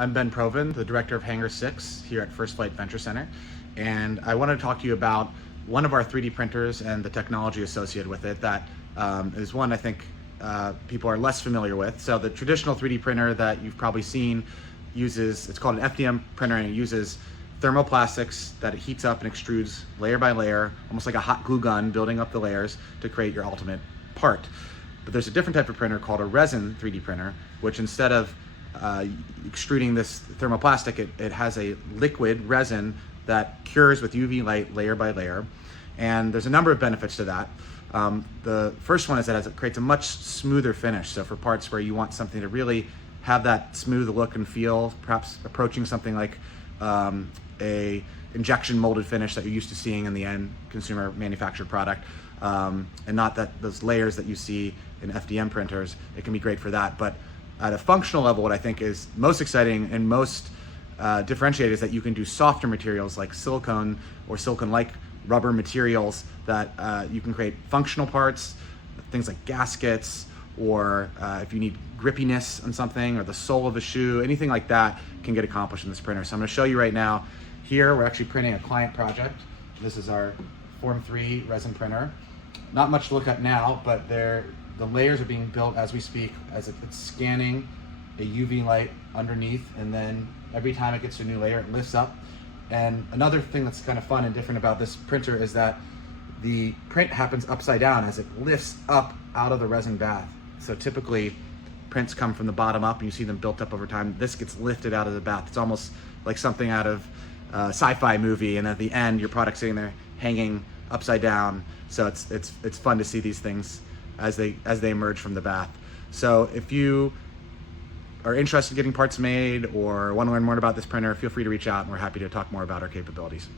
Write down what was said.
I'm Ben Proven, the director of Hangar6 here at First Flight Venture Center, and I want to talk to you about one of our 3D printers and the technology associated with it that is one I think people are less familiar with. So the traditional 3D printer that you've probably seen it's called an FDM printer, and it uses thermoplastics that it heats up and extrudes layer by layer, almost like a hot glue gun, building up the layers to create your ultimate part. But there's a different type of printer called a resin 3D printer, which instead of extruding this thermoplastic, it has a liquid resin that cures with UV light layer by layer. And there's a number of benefits to that. The first one is that it creates a much smoother finish. So for parts where you want something to really have that smooth look and feel, perhaps approaching something like a injection molded finish that you're used to seeing in the end consumer manufactured product, and not those layers that you see in FDM printers, it can be great for that. But at a functional level, what I think is most exciting and most differentiated is that you can do softer materials like silicone or silicone-like rubber materials that you can create functional parts, things like gaskets, or if you need grippiness on something, or the sole of a shoe, anything like that can get accomplished in this printer. So I'm going to show you right now. Here we're actually printing a client project. This is our Form 3 resin printer. Not much to look at now, but the layers are being built as we speak, as it's scanning a UV light underneath, and then every time it gets to a new layer, it lifts up. And another thing that's kind of fun and different about this printer is that the print happens upside down as it lifts up out of the resin bath. So typically prints come from the bottom up and you see them built up over time. This gets lifted out of the bath. It's almost like something out of a sci-fi movie, and at the end your product's sitting there hanging upside down. So it's fun to see these things as they emerge from the bath. So if you are interested in getting parts made or want to learn more about this printer, feel free to reach out, and we're happy to talk more about our capabilities.